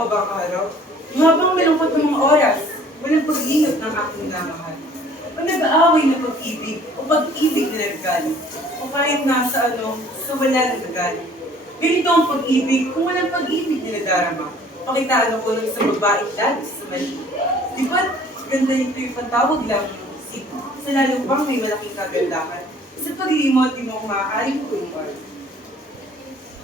mo ba kaharap? Habang malungkot ng mga oras, walang pag-inot ng aking minamahal. O nag-aaway na pag-ibig, o pag-ibig na nagagalit, o kahit nasa sa wala na nagagalit. Ganito ang pag-ibig kung walang pag-ibig na nadarama. Pakitaan ko ng isang babae lalo sa mali. Di ba ganda nito yung pantawag lang ng isip? Sa lalo bang may malaking kagandahan? Sa pag-iimot, di mo maaaring kumbar.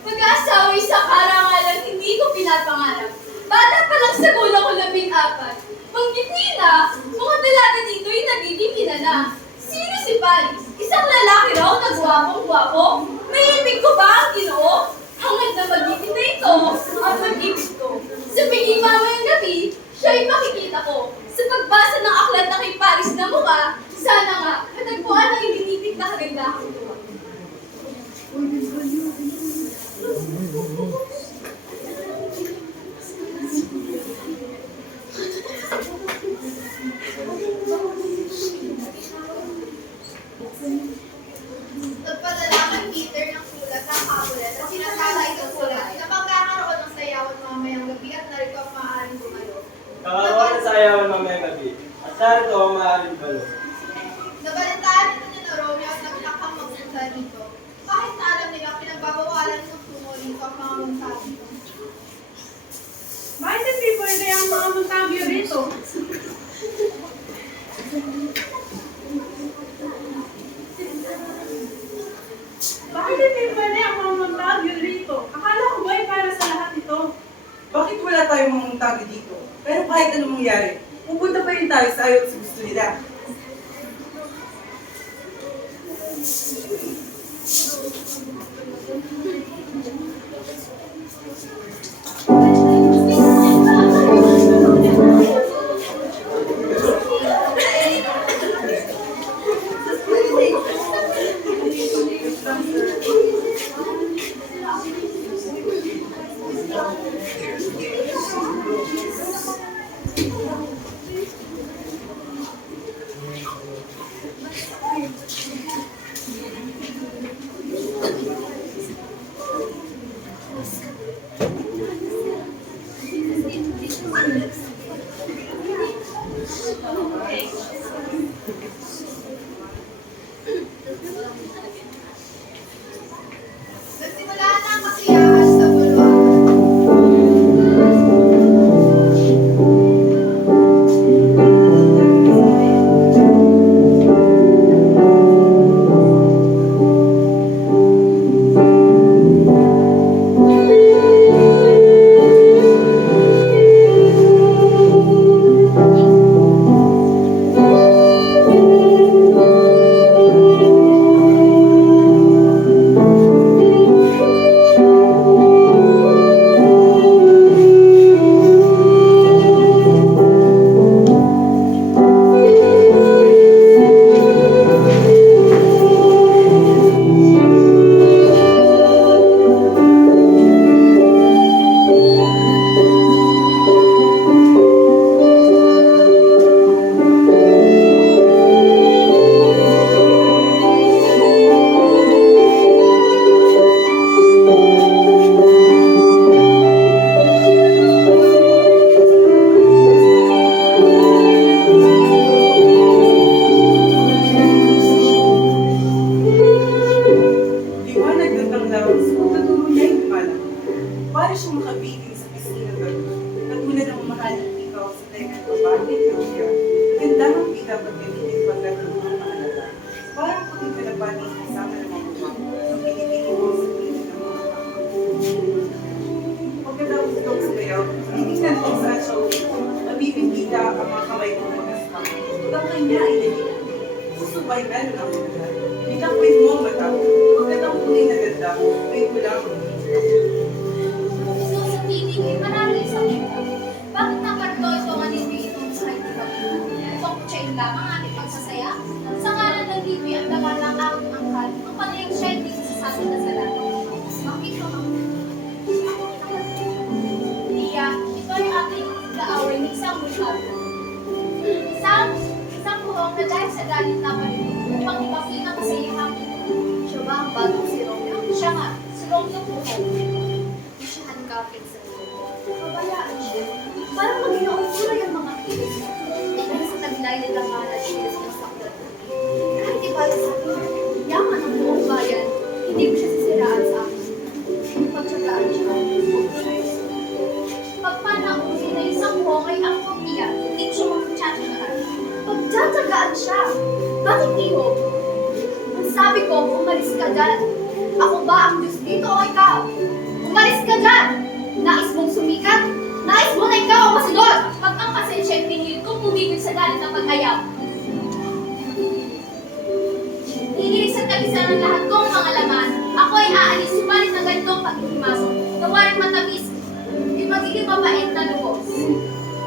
Mag-aasawa isang karangalan hindi ko pinapangarap. Bata pa lang sa gulang ko 14. Panggiti na, mga dalaga dito ay nagiging ina na. Sino si Paris? Isang lalaki raw na gwapong-gwapo? May ibig ko ba ang Ginoo? Hangad na mag-ibig na ito ang pag-ibig ko. Sa pingin mamayang gabi, siya'y makikita ko. Sa pagbasa ng aklat na kay Paris na mukha, sana nga, matagpuan ang iniibig na kagandahan ko. Nagpadala kay Peter ng sulat ng kabulan at sinasala itong sulat na pagkakaroon ng sayawan mamayang gabi at narito ang maaaring bumalo. Kakaroon ng sayawan mamayang gabi at narito ang maaaring balo. Nabalitaan ito ni Romeo at nagtakang magpunta dito. Kahit na alam nila pinagbabawalan ng tungo dito ang mga muntabi. Bakit hindi pwede ang mga Montagio rito? Bakit hindi pwede ang mga Montagio rito? Akala ko ba ay para sa lahat ito? Bakit wala tayong mga muntagi dito? Pero kahit anong mangyari, pupunta pa rin tayo sa ayaw at sa gusto nila. Nagsimula na ang kasiyahan sa bulwan. Liwanag ng tanglaw, sa pagtuturo niya ay lumalang. Para siyang makabitin sa pisngi ng gabi. Katulad ng mahal ng ikaw sa tenga ng babae ng siya. Ganda ng pita pagkalitin paglalang ng mga mahalaga. Parang puting kalapati kasama ng mga umang. Ang pinipili mo sa piling ng mga tao. Pagkatapos itong sabayaw, titignan kung saan siya ulit. Mabibigita ang mga kamay ko ng kasama. Ang kanya ay naging susubay meron ang mga. Itakwin mo ang mata. Pagkat ang kulay na ganda, may kulang ang So sa tinig ay marami sa kita. Bakit nakarto ito ang anibig itong sa kaibigan? Itong chain lamang ating pagsasaya? Sa ngalan ng lipi ang daman ng aking angkan, ang panayang siya hindi sasabi na sa lahat. Bakit ko Tia, ito ay ating kaaway ni isang bulkado. Isang buhok na dahil sa galit na palito, upang ipakita ang kasayahan. Siya ba ang bagong si Romeo? Siya nga, si Romeo buhok. Siya handkapit sa buhok. Kabayaan siya. Parang maginoong kulay ang mga kilos. Dahil sa taglay ng laman at kilos ng saklat. Kahit iba sa akin, yaman ang buong bayan, hindi ko siya sisiraan sa akin. Pagtsagaan siya. Pagpanausin na isang hongay ang pamilya, hindi ko siya magtsatsagaan. Pagtsatsagaan siya. Bakit iho? Ang sabi ko, umalis ka dyan. Ako ba ang Diyos dito o ikaw? Umalis ka dyan! Nais mong sumikat? Nais mo na ikaw ang masunod! Pag ang pasensya ay pinili kong tumigil sa galit ng pag-ayaw. Hinilig sa tagisa ng lahat kong mga laman. Ako ay aalis sumalit ng ganitong paghihimasok. Gawain matamis, di magiging mabait na lubos.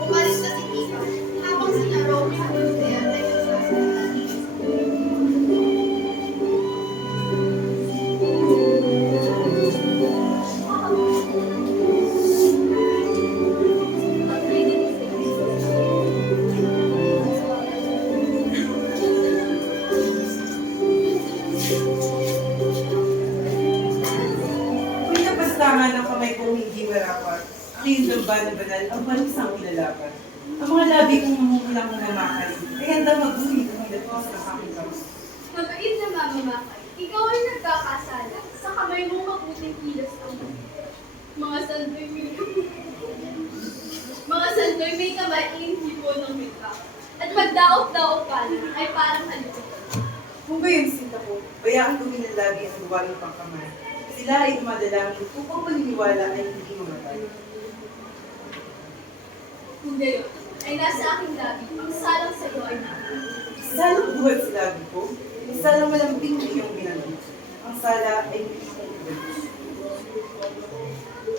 Umalis na si Tita, habang sina Romeo at Juliet ay nagsasalita. Kung napastangan ng kamay kong hindi marapat, ang iyong damban na banal ang banisang kilalapan. Ang mga labi kong mamukulang mamamakay, ay handang magulit ang datos ng aking kamay. Mabait na mamamakay, ikaw ay nagkakasala. Sa kamay mo mabuting kilos ang mga sandoy may kamay hindi po ng mita. At magdaop-daop pa ay parang halito. Kung gayon sinta ko, bayaan gawin ng labi ang gawain pang kamay. Sila ay dumadalangin upang paniniwala ay hindi mamatay. Kung gayon, ay nasa aking labi, ang salang sa iyo ay namin. Salang buhat sa labi ko, salang malambing na iyong binanggit. Ang sala ay hindi kong ibalik.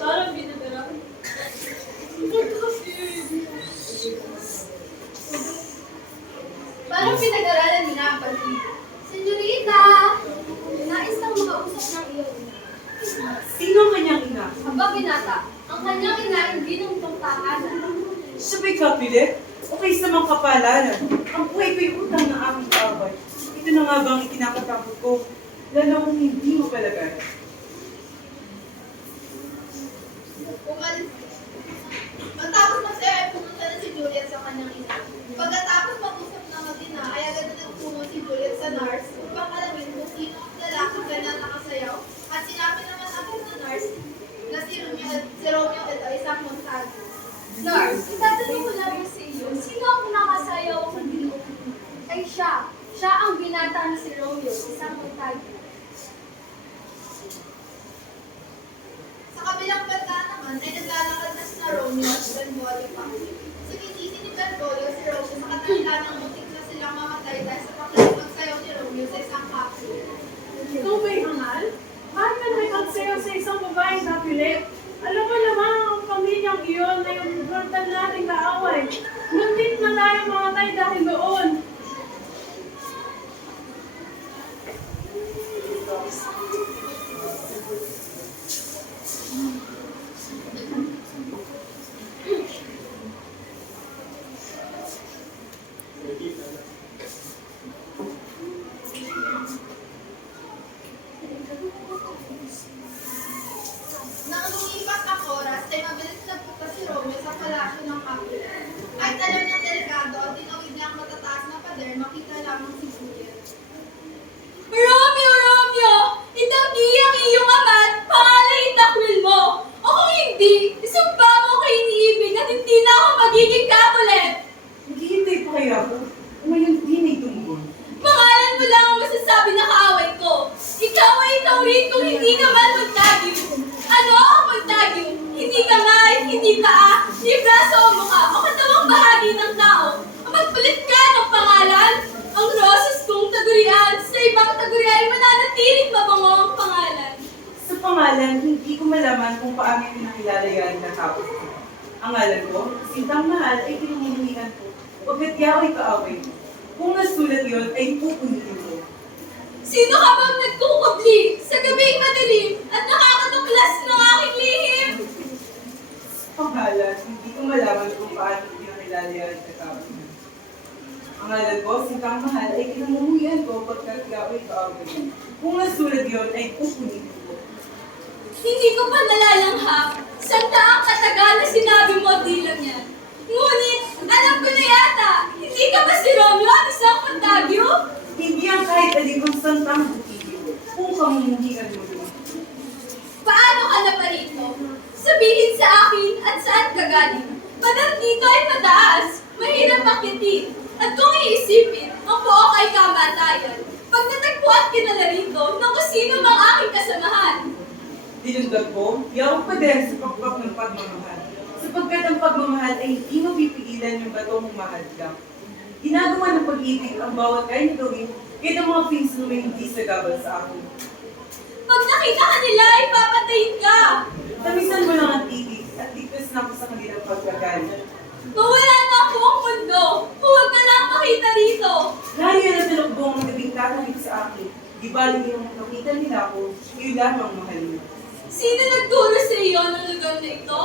Parang binadara. Parang pinag-aralan niya ang pag-ibig. Senyorita! Nais nang makausap ng iyong ina. Sino ang kanyang ina? Aba, binata, ang kanyang ina ay ginungtong tahanan. Siya ba'y kapilit? O kayo sa mga kapalaran? Ang buhay ko'y utang ng aking kaaway. Ito na nga bang ikinakatakot ko? Lalo kung hindi mo palagay. Umalis. Matapos masaya ay pumunta na si Juliet sa kanyang ina. Pagkatapos mag-usap na mag-ina, ay agad na nagtungo si Juliet sa nurse upang alamin kung sino ang lalaking kanya nakasayaw. At sinabi naman agad ng nurse na si Romeo ito ay isang Montague. Nurse, itatanong ko lang sa iyo, sino ang nakasayaw ang hindi? Ay siya. Siya ang binata ni si Romeo, isang Montague. Sa kabilang banda naman ay naglalakad na sina Romeo at Benvolio pa. Sinisisi ni Benvolio si Romeo sa katahilan ng muntik na silang mamatay dahil sa pagsayaw ni Romeo sa isang kapsule. Ikaw ba'y hangal? Bakit ka nakipagsayaw sa isang babaeng kapilit? Alam mo naman ang pamilyang iyon ay yung brutal nating kaaway. Ngunit na tayo mamatay dahil doon. Nang lumipas ang oras, ay mabilis na punta si Romeo sa palasyo ng kapila. Kahit alam niyang delikado at tinawid niya ang matataas na pader, makita lamang si Juliet. Romeo, Romeo! Itanggi ang iyong ama at pangalan itakwil mo! O kung hindi, isumpa mo ko iniibig at hindi na ako magiging kapulit! Naghihintay pa kaya ako? Ngayon din ay tumugon. Pangalan mo lang ang masasabi na kaaway ko. Ikaw ay ikaw rin kung hindi ka man Montague. Ano ang Montague? Hindi ka nga, hindi paa, hindi braso o mukha, o katawang bahagi ng tao. Ang magpalit ka ng pangalan. Ang roses kong tagurian, sa ibang tagurian ay mananatiling mabango ang pangalan. Sa pangalan, hindi ko malaman kung paano pinakilala yan ng tapos ko. Ang ngalan ko, Sintang Mahal ay pinangyayarihan ko. Pagkat yaw ay kaaway ko. Kung nasulat yun, ay pupunitin ko. Sino ka bang nagkukubli sa gabing madilim at nakakatuklas ng aking lihim? Sa pangalan, hindi ko malaman kung paano pinakilala yan ng tapos ko. Ang ngalan ko, Sintang Mahal ay kinamumuyan ko pagkat yaw ay kaaway ko. Kung nasulat yun, ay pupunitin ko. Hindi ko pa nalalanghap. Saan ang katagal na si sa akin at saan ka galing. Padat dito ay mataas, mahirap akyatin. At kung iisipin, ang buok ay kamatayan. Pag natagpo at kinala rito, naku sino mang aking kasamahan. Dinundag ko, yaw pa din sa pakpak ng pagmamahal. Sapagkat ang pagmamahal ay hindi mapipigilan yung batong humahadlang. Ginagawa ng pag-ibig ang bawat kayang gawin kahit ang mga pinsan may hindi sagabal sa akin. Pag nakita ka nila, ay papatayin ka. Tamisan mo lang ang titig at ligtas na ako sa kanilang pagkagalit. Mawala na ako ang mundo. Huwag ka lang makita rito. Layo na tinukbong ang gabing tatalik sa akin. Di baling yung makita nila ako, yun lamang mahal mo. Sino nagturo sa iyo ng lugar na ito?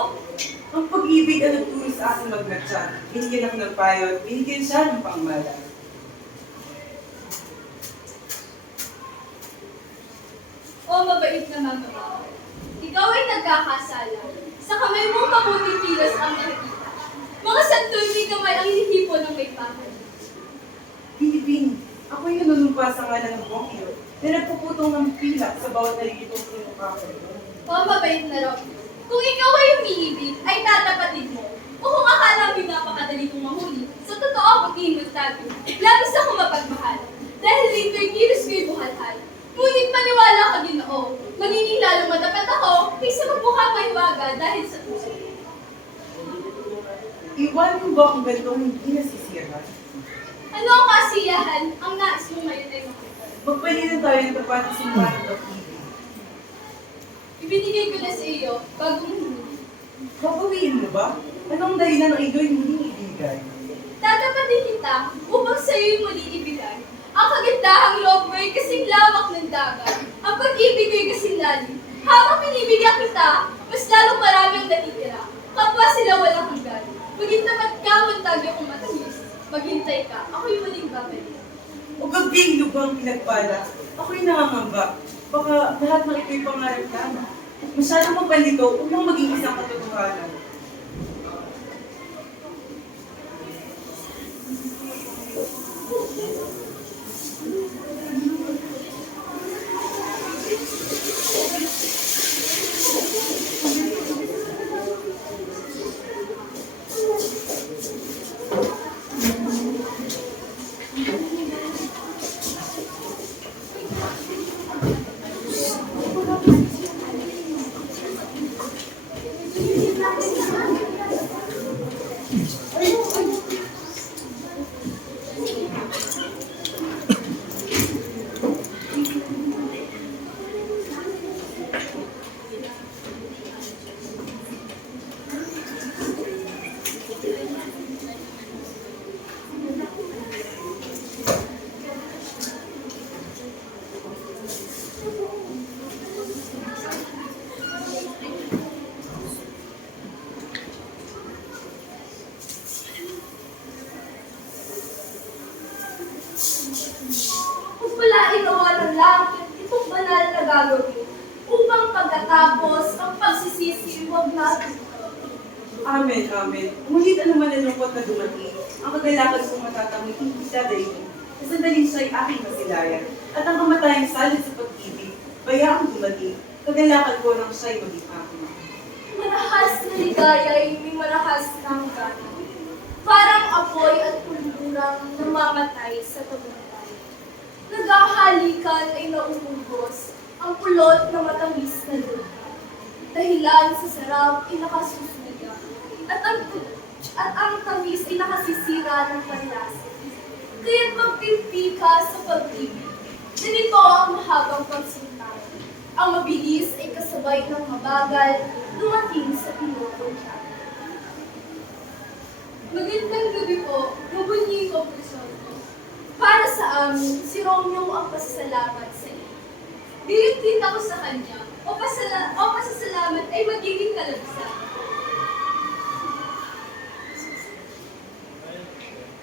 Ang pag-ibig ang nagturo sa akin magmatsa. Binigyan ako ng payo at binigyan siya ng pangmala. O mabait na mama. Ikaw ay nagkakasala. Sa kamay mong mabuting kilos ang nakikita. Mga santoy may kamay ang hinihipo ng may pakay. Pilipin, ako'y nanunumpa sa ngalan ng buong iyo na nagpuputong ng pilak sa bawat nalilitong sinukha ko. O mabait na Rocky. Kung ikaw ay umiibig, ay tatapatin mo. O kung akala mo'y napakadali kong mahuli, sa totoo akong ihimuntabi. Labis akong mapagmahal. Dahil rito'y kilos ko'y buhalhal. Ngunit maniwala ka Ginoo. Magiging lalong matapat ako kaysa magmukha mahiwaga dahil sa puso. Iwan mo ba kung ganitong hindi nasisira? Ano ang kasiyahan? Ang nais mo ngayon ay makita. Magpalitan tayo ng tapat na sumpa ng pag-ibig. Ibinigay ko na sa iyo bago mo huli. Babawiin mo ba? Anong dahilan ng ido'y muling ibigay? Tatapatin kita upang sa iyo'y muli ibigay. Ang kagandahang loob mo ay kasing lawak ng dagat. Ang pag-ibig ko'y kasing lalim. Habang pinibigyan kita, mas lalong marami ang natitira. Kapwa sila walang hanggan. Maging tapat ka, magtagyo kong matamis. Maghintay ka, ako'y muling babalik. O gabing lubang pinagpala, ako'y nangangamba. Baka lahat ng ito'y pangarap lamang. Masyadong mapalito upang maging isang katotohanan. Pagpalain nawa ng langit itong banal na gagawin upang pagkatapos ang pagsisisi huwag natin. Amen, amen. Ngunit ano man ang lungkot na dumating, ang kagalakan kong matatangoy hindi dadaigin. Sa sandali siya'y aking masilayan. At ang kamatayang salid sa pag-ibig, bayaang dumating, kagalakan ko nang siya'y maging akin. Marahas na ligaya ay may marahas na hanggan. Parang apoy at pulburang namamatay sa tagumpay. Naghahalikan ay nauubos ang pulot na matamis na lupa. Dahilan sa sarap ay nakasusuga at ang tamis ay nakasisira ng panlasa. Kaya't magpimpi ka sa pag-ibig. Ganito ang mahabang pagsinta. Ang mabilis ay kasabay ng mabagal dumating sa pinupunta. Magandang gabi po, Rubunyi ko Crisosto. Para sa amin, si Romeo ang pasasalamat sa iyo. Dilit din ako sa kanya, o pasasalamat ay magiging kalabsan.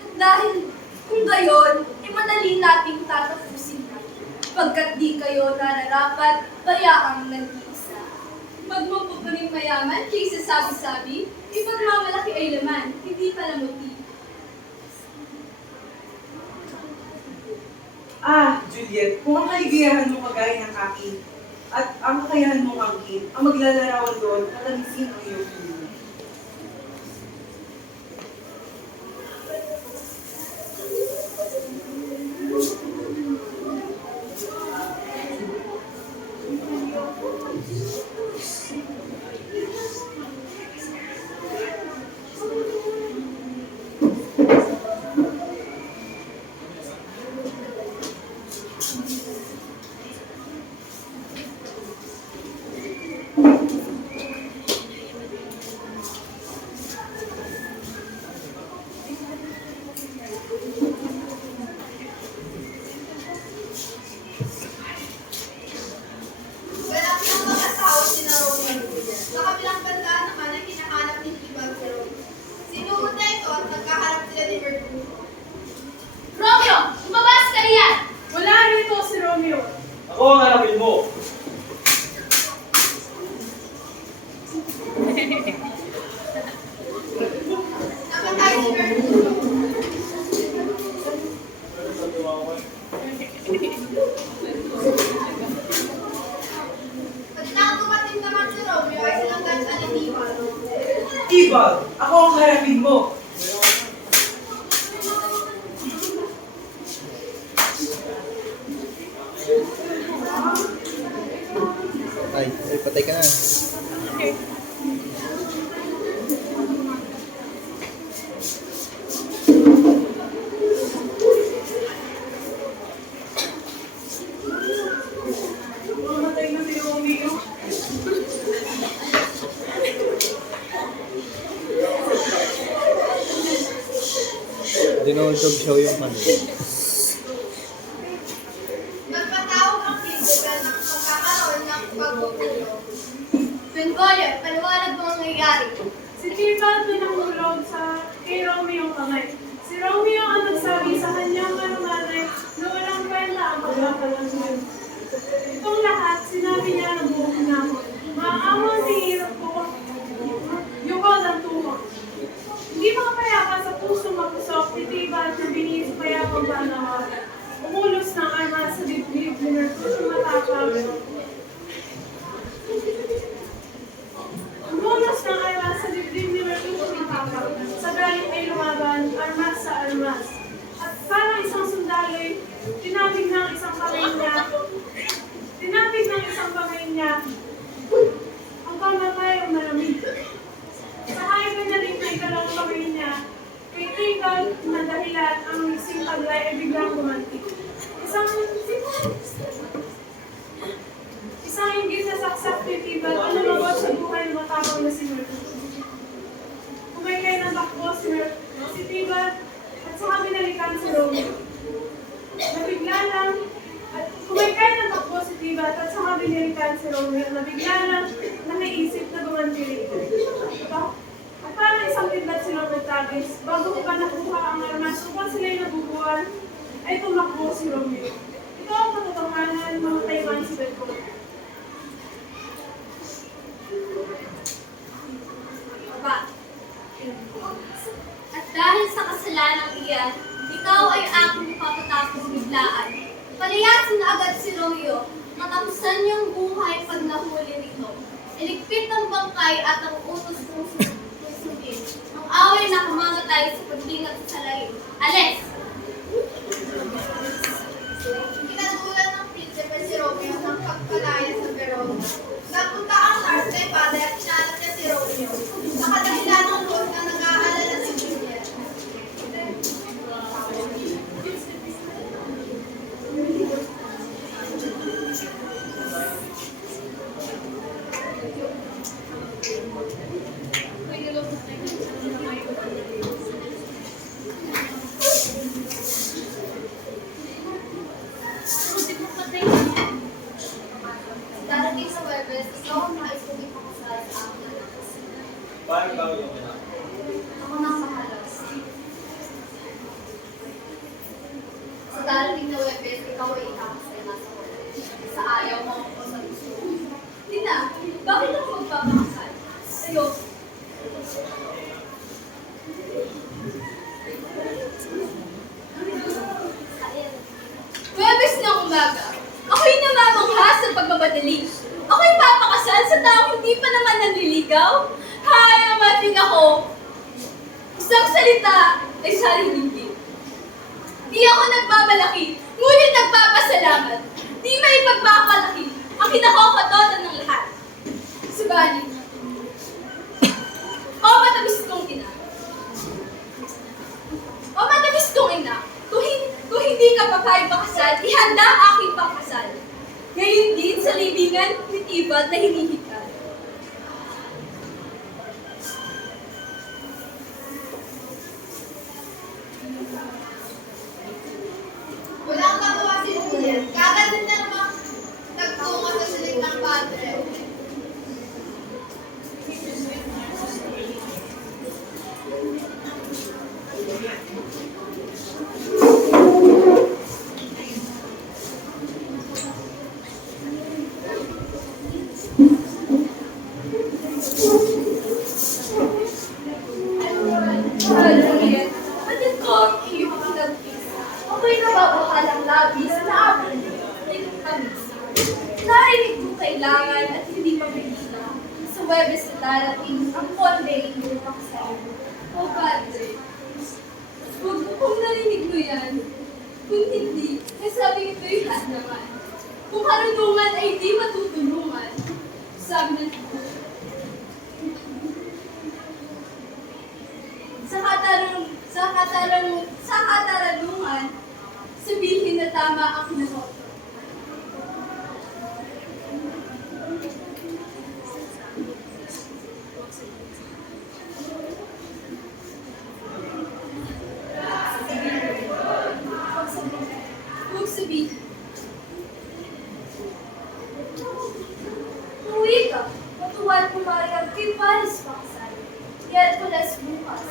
At dahil kung gayon, ay madali nating tatapusin na. Pagkat di kayo nararapat, bayaang nag-iisa. Magmapupuning mayaman kaysa sabi-sabi, ipagmamalaki ay laman, hindi palamuti. Ah, Juliet, kung ang kaligayahan mo kagaya ng akin, At ang kakayahan mong angkin, ang maglalarawan doon at alisin ang iyong ulo. Ganap ng mga tao si Romeo at Juliet. Sa kabilang banda naman ay hinahanap ni Tibag si Romeo. Sinuod na ito at nagkaharap sila ni Mercurio. Romeo, lumabas ka riyan! Wala rito si Romeo. Ako ang hanapin mo. Namatay si Mercurio. At nang dumating naman si Romeo ay sinanggan siya ni Tibag. Tibag, ako ang harapin mo. Ay, patay ka na. Mamatay na si Romeo. Dinultog show yung kanila. Nagpatawag ang Tibag ng magkakaroon ng pagkukulo. Benvolio, paliwanag mo ang nangyayari. Si Tibag na nahulog kay Romeo ang kamay. Si Romeo ang nagsabi sa kanyang manumanay na walang kwenta ang pagkakalang yun. Itong lahat, sinabi niya na buhok na ako. Maaawa ni hirap ko, yukol ng tuhok. Hindi makapayapa sa pusong mapusok, ni Tibag na binihis payapang banawagan. Umulos ng armas sa dibdib ni Mercurio matapang. Umulos ng armas sa dibdib ni Mercurio matapang. Sa galit ay lumaban, armas sa armas. At parang isang sundalo'y tinapig ng isang kamay niya. Tinapig ng isang kamay niya. Ang kamatay ang malamig. Sakay pinalik na ikalawang kamay niya. Kay Tibag na dahilan ang mixing taglay ay biglang gumanti. Isang hinggit na saksak kay Tibag ang lumabas sa buhay ng matapang na si Mercurio. Kumaykay ng takbo si Tibag at saka binalikan si Romeo. Nabigla lang at kumaykay ng takbo si Tibag at saka binalikan si Romeo. Nabigla lang na naisip na gumanti rito. At parang isang kidlat silang nagtagis, bago ko pa nakuha ang armas upang sila'y nabubuhan, ay tumakbo si Romeo. Ito ang katotohanan, mga Taiwan si Belko. Aba. At dahil sa kasalanang iyan, ikaw ay aking ipapatapos biglaan. Palayasin na agad si Romeo, matapusan niyang buhay pag nahuli nito. Iligpit ang bangkay at ang utos kong susundin. Ang away na kamamatay sa paglingat sa salarin. Alis! Kinatulan ng prinsipe si Romeo ng pagpalaya sa Verona. Nagpunta ang Lars kay Padre at hinanap niya si Romeo. Sa kadahilan ng loob na nag-aalala si Juliet. Darating sa Webes, ikaw ang nais kong ipakasal sa aking anak. Paano gawin mo na? Ako nasa halos. Sa darating na Webes, ikaw ay ikakasal na sa Webes. Sa ayaw mo ako sa gusto mo. Tina, bakit ako magpapakasal? Ayoko. Webes ng umaga. Ako'y namamangha sa pagbabadali. ikaw? Naman din ako. Isang salita ay sarili. Di ako nagmamalaki, ngunit nagpapasalamat. Di may pagpapalaki ang kinakakatotan ng lahat. Subalit, o matamis kong ina. O matamis kong ina, kung hindi ka papayag pakasal, ihanda ang aking pakasal. Ngayon din sa libingan nitibat na hinihikal. Wala kang magawa si Juliet. Kagad na naman nagtungo sa silig ng padre. Juliet, natin ko ang iyong pinagpis. Ako'y nababahalang labis na abot ng kamis. Narinig mo kailangan at hindi mabigila. Sa Webes na darating, ang konde iyong pakasal. O Padre, kung narinig mo yan, kung hindi, sabi ito'y lahat naman. Kung karunungan ay di matutulungan, sabi ng Diyos. Sa katarungan, sabihin na tama ang kinakoto. Huwag sabihin. Uwi ka, matuwal pumayag kay Paris pakasal. Miyerkules bukas,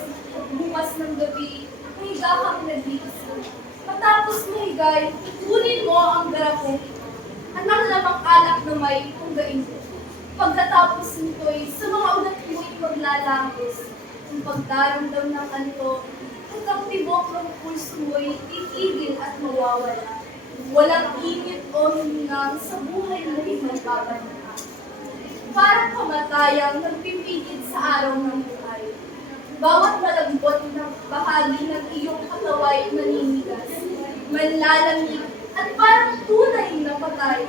bukas ng gabi, mahiga kang nag-iisa. Matapos mahigay, kunin mo ang garapong ito. Anak lamang alak na may punggain mo. Pagkatapos nito'y sa mga ulat mo'y maglalangis. Ang pagdaramdam ng anto, hanggang tibok ng pulso mo'y titigil at mawawala. Walang init o hiningang sa buhay mo'y magbabanaan. Parang kamatayang nagpipigit sa araw ng buhay. Bawat malambot na bahagi ng iyong kataway naninigas, manlalamig at parang tunay na patay.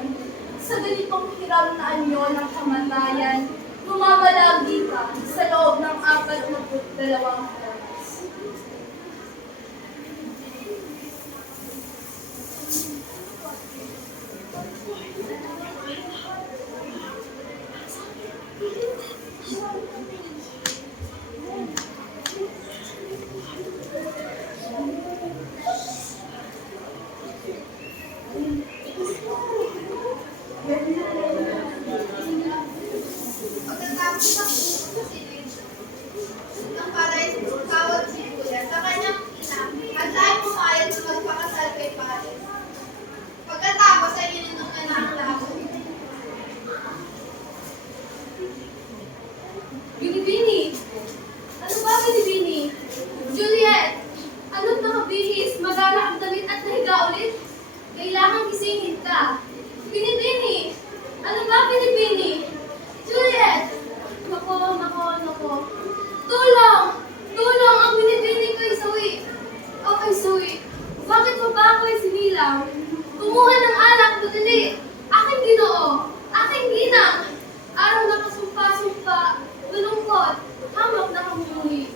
Sa ganitong hiram na anyo ng kamatayan, lumamalagi ka sa loob ng 42 oras. Pagkatapos ng silig ng paray, tawag si Juliet sa kanyang ina at saan pumayag na magpakasal kay Paris. Pagkatapos ay ininom na ang labo. Binibini! Ano ba, Binibini? Juliet! Ano't nakabihis, magana ang damit at nahiga ulit? Kailangan gisingin ka. Binibini! Ano ba, Binibini? Juliet! Nako. Tulong! Tulong ang Binibini kay Zoe. O kay Zoe, bakit mo ba ako'y sinilang? Kumuha ng alak, madali! Aking Ginoo! Aking ginang! Araw na kasumpa-sumpa, malungkot, hamak na kamumuhi.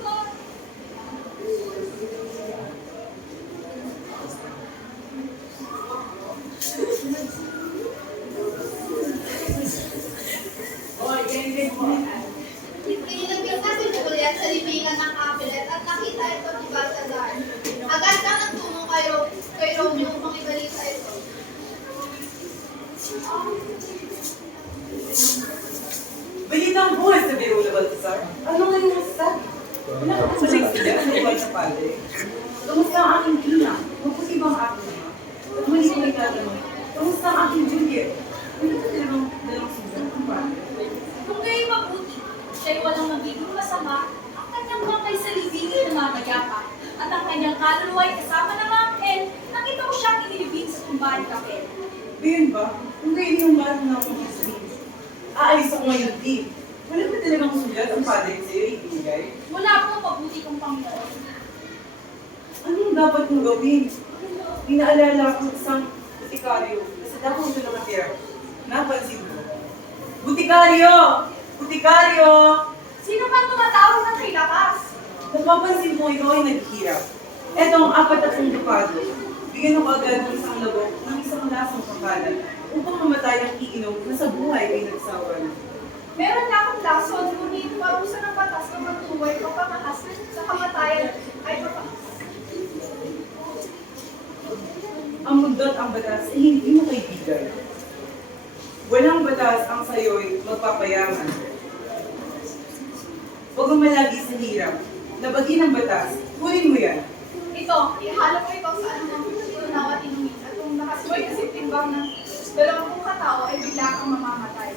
Pinilagyan na si Juliet sa libingan ng Capulet at nakita ito ni Balthazar. Agad na nagtungo kay Romeo upang ibalita ito. Balitang buhay sa biro na Baltasar. Ano nga yung masasabi? Nakakasalik sila ang buhay sa padre. Kamusta ang aking ina? Mabuti ba ang aking ama? At muli ko may tatanong, kamusta ang aking Juliet? Ano ba dalawang season ng padre? Kung kayo'y mabuti, siya'y walang magiging masama, ang kanyang bangkay sa libingin na mamayapa, at ang kanyang kaluluwa'y kasama ng anghel, nakita ko siyang inilibing sa tumbahan kapel. Ayun ba? Kung kayo yung mahal na akong sabihin, aalis ako ngayon din. Wala ba talagang sulat ang padre sa'yo ibigay? Wala pong mabuti kong Panginoon. Anong dapat mong gawin? Inaalala ko isang butikaryo na sa dakong ito nakatira. Napansin mo. Butikaryo! Butikaryo! Sino bang tumatawag ng pilakas? Napapansin mo ikaw ay naghihirap. Eto ang 4 dukado. Bigyan mo agad ng isang labok ng isang lasang kapalan upang mamatay ang iinom na sa buhay ay nagsawa na. Meron na akong lason, ngunit parusa ng batas na matuway o pamahas sa kamatayan ay papakas. Ang mundo at ang batas ay hindi mo kaibigan. Walang batas ang sayo'y magpapayaman. Huwag kang malagi sa hirap. Labagin ang batas. Kunin mo yan. Ito, ihalo ko ito sa anumang tunaw at inumin at kung nakasuway kasi timbang ng 20 katao ay bigla kang mamamatay.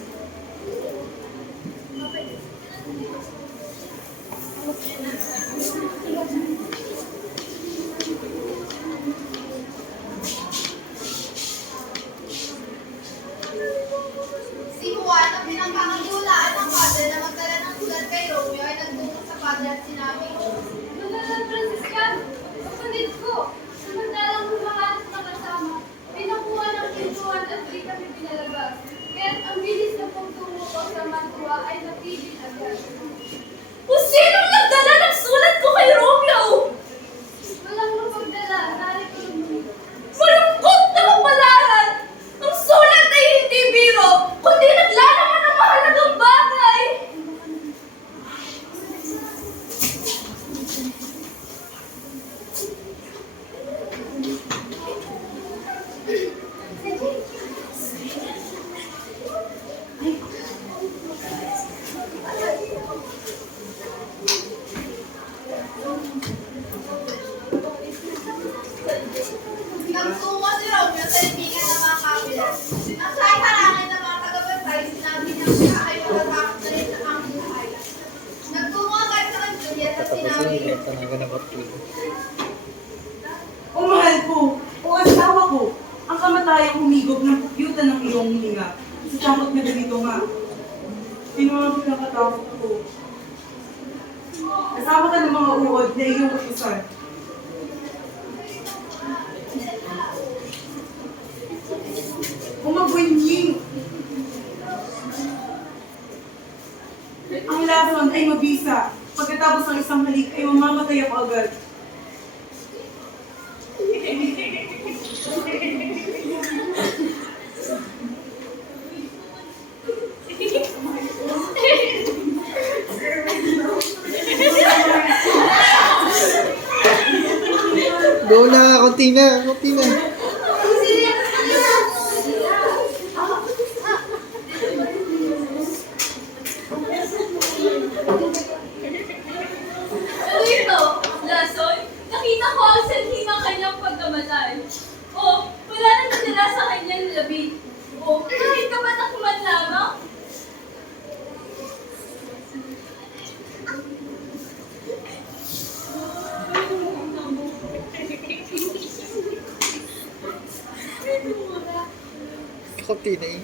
Si Juan, ang pinagkakatiwalaan ng padre na magdala ng sulat kay Romeo ay nagtungo sa padre at sinabi, Manalang Franciscano, kapatid ko, samantalang humahanap na kasama, ay nakuha ng pintuan at di kami pinalabas. Kaya't ang bilis na pagtungo ko sa Mantua ay napigil agad. Kung sinong nagdala ng sulat ko kay Romeo? Walang mapagdala, narito yung malungkot na kapalaran! Ang sulat ay hindi biro, kundi naglalaman ng mahalagang bagay! Nagtungo si Romeo sa libingan ng mga kapilan. Nang siya ay harangin ng mga tagabantay, sinabi niya siya ay matatakot na rin sa ang buhay. Nagtungo agad sa kay Juliet at Tapos sinabi, yun, yung tanaga ng kapatid. O mahal ko, o asawa ko, ang kamatayang humigop ng pukyutan ng iyong hininga. Sa takot na ganito nga. Pinunod na katakot ko. Kasama ka ng mga uod na iyong utusan. Umabunyin! Ang lason ay mabisa. Pagkatapos ng isang halik ay mamamatay ako agad. Go na, konti na, konti na. Ano ito? Lason? Nakita ko ang sanhi ng kanyang pagkamatay. O, wala na natira sa kanyang labi. O, kahit kapatakman lamang. Konti na eh.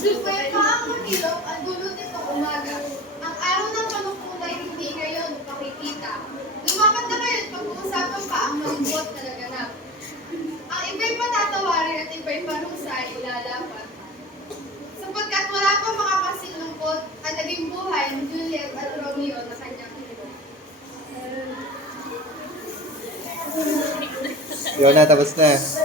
Lumpay pa ang matilok ang dulo nitong umaga. Ang araw ng panungkulay hindi ngayon makikita. Lumapat na ngayon pag-uusapan pa ang malungkot na naganap. Ang iba'y patatawarin at iba'y parusa ay ilalapat. Sapagkat wala pa makakasinlungkot ang naging buhay ni Juliet at Romeo na kanyang hero. Yun na, tapos na.